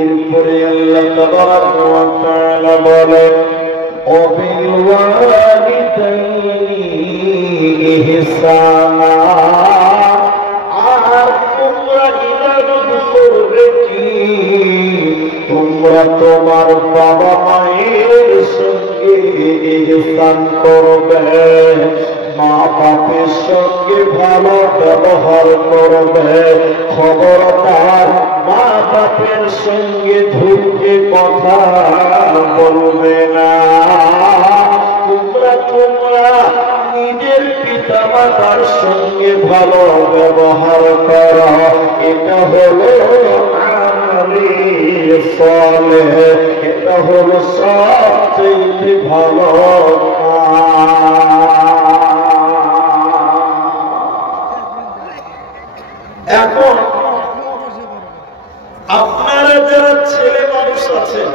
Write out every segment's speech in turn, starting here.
এরপরে আল্লাহ তাবারাক ওয়া তাআলা বলেন ওয়াবিল ওয়ালিদাইনি ইহসানা, আর তোমরা ইবাদত করবে কি, তোমরা তোমার বাবা মায়ের সঙ্গে ইহসান করবে, মা বাপের সঙ্গে ভালো ব্যবহার করবে। খবরদার মা বাপের সঙ্গে ধুকে কথা বলবে না। তোমরা নিজের পিতা মাতার সঙ্গে ভালো ব্যবহার করো, এটা হলো আমলে সালেহ, এটা হলো সবচেয়ে ভালো। এখন আপনারা যারা ছেলে মানুষ আছেন,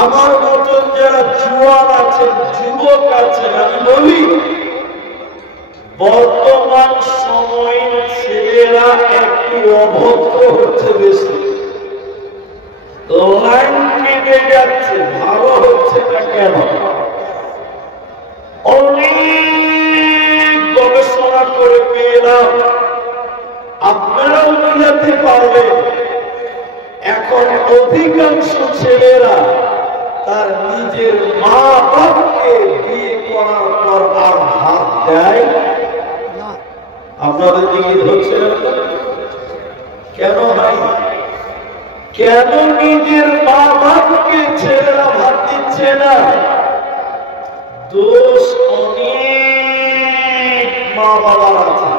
আমার মতন যারা জুয়ান আছেন, যুবক আছেন, আমি বলি বর্তমান সময়ের ছেলেরা একটু অভদ্র হচ্ছে বেশি, লাইন কেটে যাচ্ছে। ভালো হচ্ছে না কেন? অনেক গবেষণা করে পেলাম, আপনারাও মিলাতে পারবেন। এখন অধিকাংশ ছেলেরা তার নিজের মা বাপকে বিয়ে করার পর আর হাত দেয় না। আপনাদের দিকে হচ্ছে কেন ভাই? কেন নিজের মা বাপকে ছেলেরা ভাত দিচ্ছে না? দোষ অনেক মা বাবার আছে।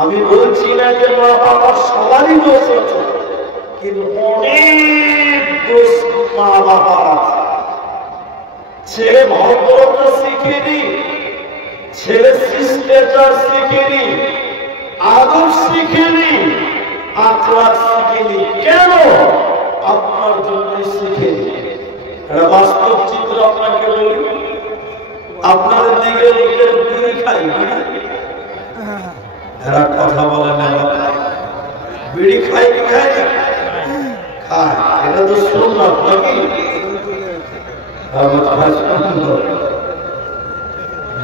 আমি বলছি না যে মা বাবার সবারই দোষ আছে, কিন্তু অনেক দোষ মা বাবার আছে। ছেলে ভদ্রতা শিখেনি, ছেলে শিষ্টাচার শিখেনি, আদব শিখেনি, আখলাক শিখেনি। কেন? আপনার জন্য শিখেনি। এটা বাস্তব চিত্র আপনাকে বলি। আপনাদের দিকে লোকের বিড়ি খাই, এরা কথা বলে না, বিড়ি খাই কি খায় না? খায়। এটা তো সুন্নাত নাকি?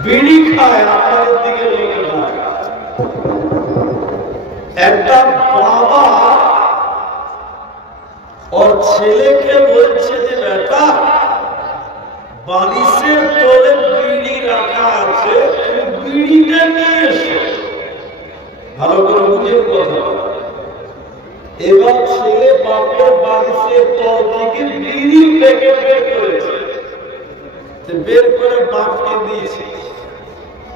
বিড়ি খায়, আপনাদের দিকে লোকে খায়। একটা বাবা ওর ছেলেকে বলছে যে বেটা, বালিশের তলে বিড়ি রাখা আছে, বিড়িটা নিয়ে এসো। ভালো করে বুঝে কথা। এবার ছেলে বাপের বালিশের তল থেকে বিড়ি প্যাকেট বের করেছে, বের করে বাপকে দিয়েছে।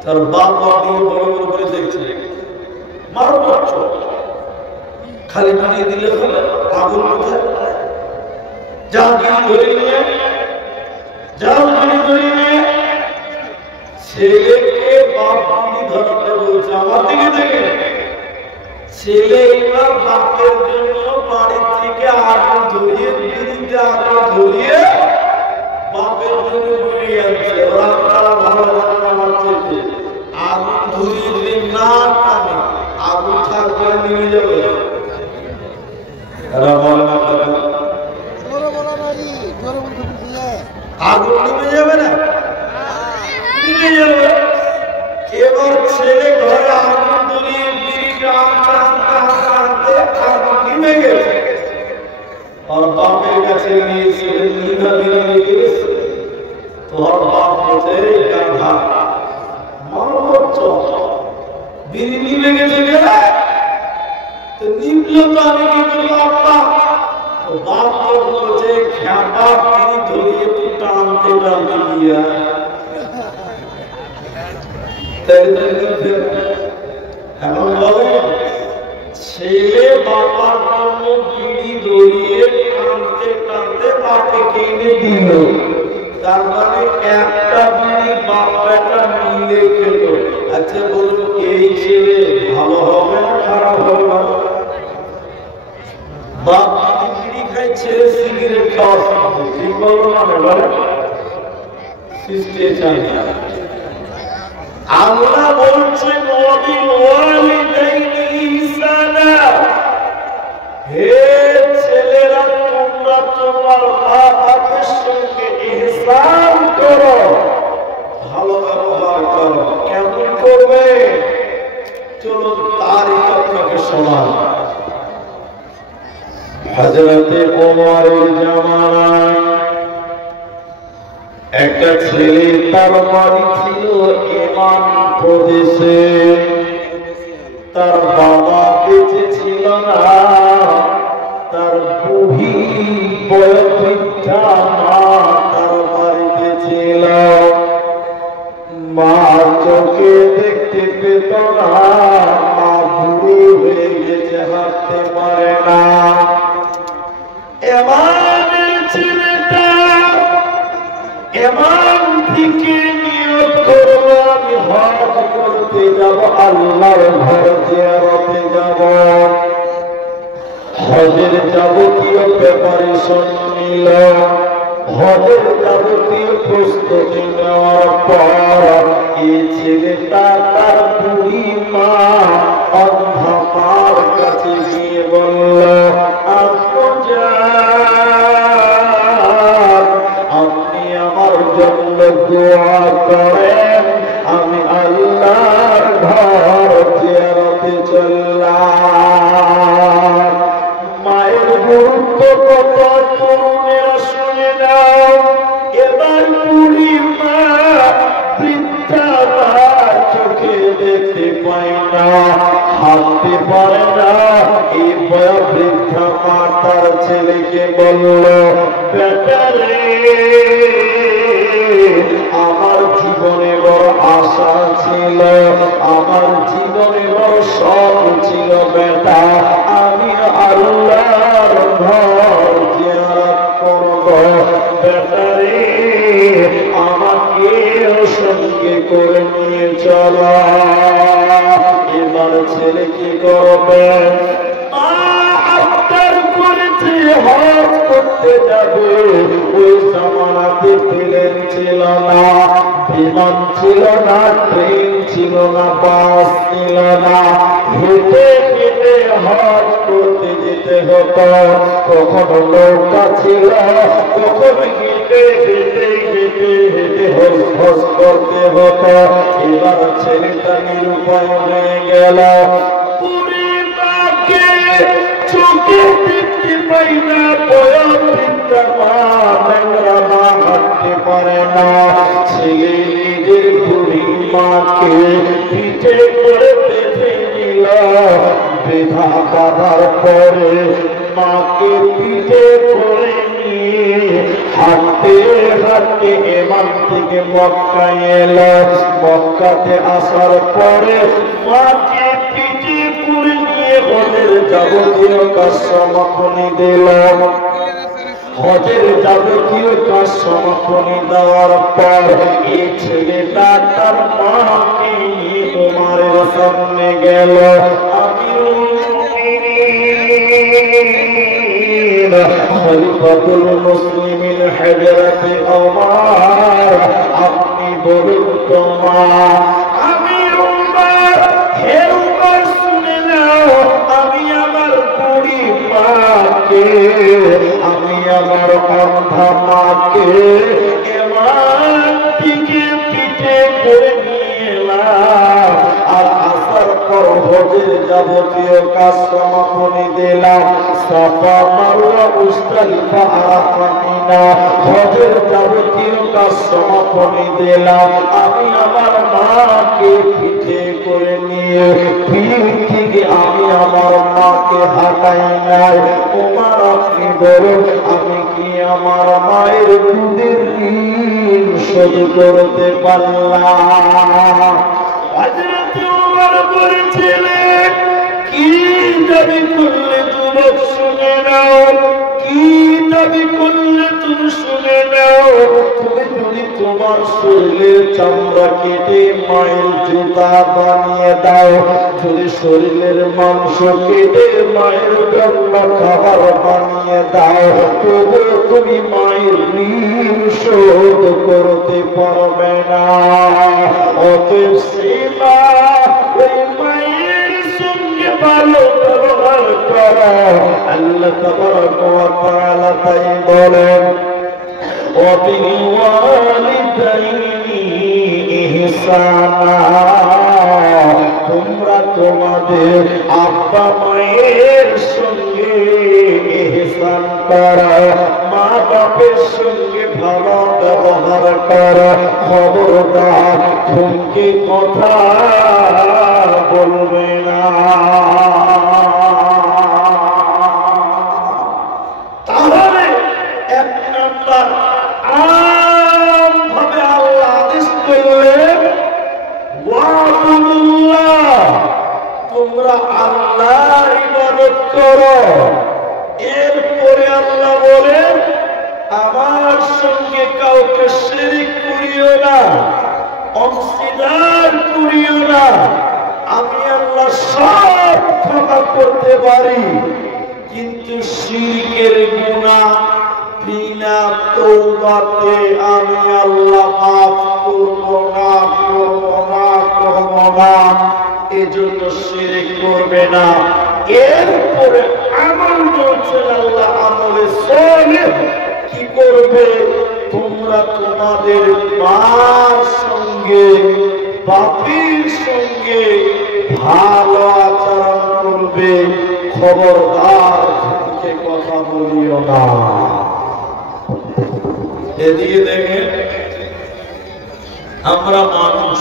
তার বাপ দিয়ে বড় বড় করে দেখছে, মারো মারছ, খালি বিড়ি দিলে হবে, আগুন কোথায়? যাও বিড়ি ধরে নিয়ে, যাও বিড়ি ধরে নিয়ে। ছেলেকে বাপ বিড়ি ধরাতে বলছে, আমার দিকে দেখে। ছেলে এবার বাপের জন্য বাড়ি থেকে আগুন ধরিয়ে, বিড়িতে আগুন ধরিয়ে বাপের জন্য বিড়ি আনছে। ওরা তারা ভালো জানে আমার থেকে, আগুন ধরিয়ে দিলে না টানে, আগুন থাকবে নিয়ে যাবে। আগুন নিভে যাবে না, নিভে যাবে। এবার ছেলে ঘরে আগুন ধরিয়ে বিড়িটা আনতে আনতে আনতে আগুন নিভে গেছে। আর বাপের কাছে নিয়েছে, নিভা বিড়ি লেগে গেছে। তোর বাপ বলছে, গাধা বিড়ি নিভে গেছে গেলে তো নিভলো, তো আমি কি করবো? আব্বা বাপ বলছে, খ্যাপা বিড়ি ধরিয়ে তুই টানতে টানতে দিয়া। এখন বলে ছেলে বাবার জন্য বিড়ি ধরিয়ে টানতে টানতে বাপে কিনে দিল। তার মানে একটা বিড়ি বাপ বেটা মিলে খেল। আচ্ছা বলুন, এই ছেলে ভালো হবে না খারাপ হবে না? বাপ বিড়ি খাই, ছেলে সিগারেট খাওয়া শিখবে, ঠিক বলবো না? আল্লাহ বলছেন ওয়াবিল ওয়ালিদাইনি ইহসানা, হে তোমরা তোমার মা বাবার সঙ্গে ইহসান করো, ভালো ব্যবহার করো। কেমন করবে? চলো তারিখ আপনাকে শোনান। হযরতে ওমরের জামানায় একটা ছেলে, তার বাড়ি ছিল ইমান প্রদেশে। তার বাবা বেঁচে ছিল না, তার বুড়ি বয়োবৃদ্ধা মা তার বাড়িতে ছিল। মা চোখে দেখতে পেত না, মা বুড়ি হয়ে গেছে, হাঁটতে পারে না। এমানের ছেলেটা এমান থেকে নিয়ত করলো, আমি হজ করতে যাব, আল্লাহর ঘর জিয়ারতে যাব। হজের যাবতীয় প্রিপারেশন নিল। হজের যাবতীয় প্রস্তুতি নেওয়ার পর এই ছেলেটা তার বুড়ি মা অন্ধা মার কাছে গিয়ে বলল, আপনি আমার জন্য দোয়া করেন, আমি আল্লাহর ঘর জিয়ারতে চললাম। মায়ের গুরুত্ব কত তরুণেরা শুনে নাও। এবার বুড়ি মা, বৃদ্ধা মা, চোখে দেখতে পায় না, হাঁটতে পারে না। এই বৃদ্ধা মা তার ছেলেকে বলল, বেটা রে, আমার জীবনে বড় আশা ছিল, আমার জীবনে বড় শখ ছিল বেটা, আমি আল্লাহর ঘর জিয়ারত করব। বেটা রে, আমাকে সঙ্গে করে নিয়ে চলো। এবার ছেলে কি করবে? হজ করতে যাবে। ওই জামানাতে প্লেন ছিল না, বিমান ছিল না, ট্রেন ছিল না, বাস ছিল না, হেঁটে হেঁটে হজ করতে যেতে হতো। কখনো নৌকা ছিল, কখনো হেঁটে হেঁটে হেঁটে হেঁটে হজ করতে হতো। এবার ছেলেটা নিরুপায় হয়ে গেল। চোখে দেখতে পাই না, বয়োবৃদ্ধা মা, ন্যাংরা মা, হাঁটতে পারে না। ছেলে নিজের বুড়ি মাকে পিঠে করে বেঁধে নিল। বেঁধা বাঁধার পরে মাকে পিঠে করে নিয়ে হাঁটতে হাঁটতে এমান থেকে মক্কায় এলো। মক্কাতে আসার পরে মাকে পিঠে করে নিয়ে হজের যাবতীয় কাজ সমাপনী দিল। হজের যাবতীয় কাজ সমাপনী দেওয়ার পর এই ছেলেটা তার মাকে নিয়ে ওমরের সামনে গেল। খলিফাতুল মুসলিমিন হযরতে ওমর, আপনি বলুন তো মা, আমি ওমর, হে ওমর শুনে নাও, আমি আমার বুড়ি মাকে, আমি আমার অন্ধা মাকে এমন দিকে পিঠে করে নিয়ে এলাম। আর আসার পর হজের যাবতীয় কাজ সমাপনী দিলাম। সাফা, মারওয়া, মুজদালিফা, আরাফা, মিনা, হজের যাবতীয় কাজ সমাপনী দিলাম। আমি আমার মাকে পিঠে করে নিয়ে পীর থেকে আমি আমার মাকে হাঁটাই নাই। ওমর, আপনি বলুন, আমি কি আমার মায়ের দুধের ঋণ শোধ করতে পারলাম? হযরতে ওমর বলেছিলেন, কি দাবি করলে যুবক শুনে নাও, কি দাবি করলে তুমি শুনে নাও। তুমি যদি তোমার শরীরের চামড়া কেটে মায়ের জুতা বানিয়ে দাও, যদি শরীরের মাংস কেটে মায়ের জন্য খাবার বানিয়ে দাও, তবু তুমি মায়ের ঋণ শোধ করতে পারবে না। অতএব সীমা, ওই মায়ের সঙ্গে ভালো ব্যবহার ব্যবহার করো। আল্লাহ তাবারাকা ওয়া তাআলা তাই বলেন ওয়াবিলওয়ালিদাইনি ইহসানা, তোমরা তোমাদের আব্বা মায়ের সঙ্গে ইহসান করো, মা বাপের সঙ্গে ভালো ব্যবহার করো। খবরদার থমকে কথা বলবে না। তাহলে এক নাম্বার আমভাবে আল্লাহ আদেশ করলেন ওয়াবুদুল্লাহ, তোমরা আল্লাহর ইবাদত করো। এরপরে আল্লাহ বলেন আমার সঙ্গে কাউকে শিরক করিও না, অংশীদার করিও না। আমি আল্লাহ সব ক্ষমা করতে পারি, কিন্তু শিরকের গুনাহ বিনা তওবাতে আমি আল্লাহ মাফ করব না, করব না, করব না। এজন্য শিরক করবে না। এরপরে আমল বলছেন আল্লাহ আমলে সালেহ কি করবে, তোমরা তোমাদের মার সঙ্গে বাপের সঙ্গে ভালো আচরণ করবে। খবরদার মুখে কথা বলিও না। এদিকে দেখেন আমরা মানুষ,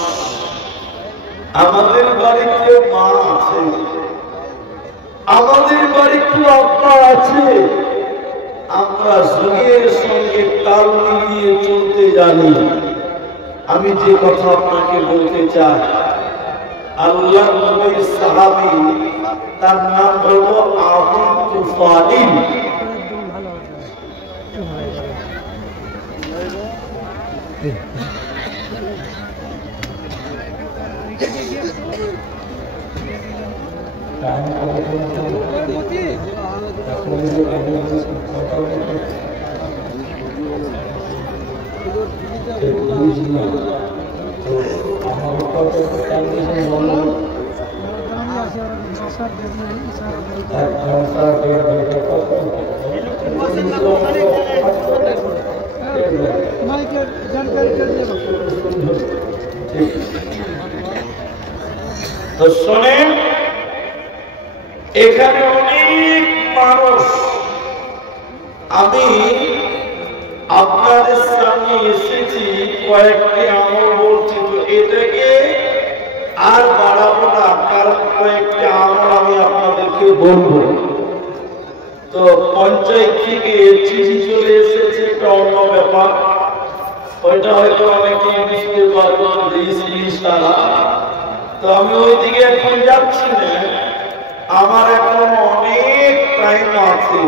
আমাদের বাড়িতে মা আছে, আমাদের বাড়িতে আব্বা আছে, আমরা যুগের সঙ্গে তাল মিলিয়ে চলতে জানি। আমি যে কথা আপনাকে বলতে চাই, আল্লাহ নবীর সাহাবী, তার নাম হলো আবু তুফাইল। তো শোনেন, এখানে অনেক মানুষ, আমি আপনাদের সামনে এসেছি কয়েকটি আমল বলছি, তো এটাকে আর বাড়াবো না, কারণ কয়েকটি আমল আমি আপনাদেরকে বলবো। তো পঞ্চায়েত থেকে চিঠি চলে এসেছে, একটা অন্য ব্যাপার, ওইটা হয়তো অনেকে বুঝতে পারবো। তো আমি ওইদিকে এখন যাচ্ছি না, আমার এখন অনেক টাইম আছে।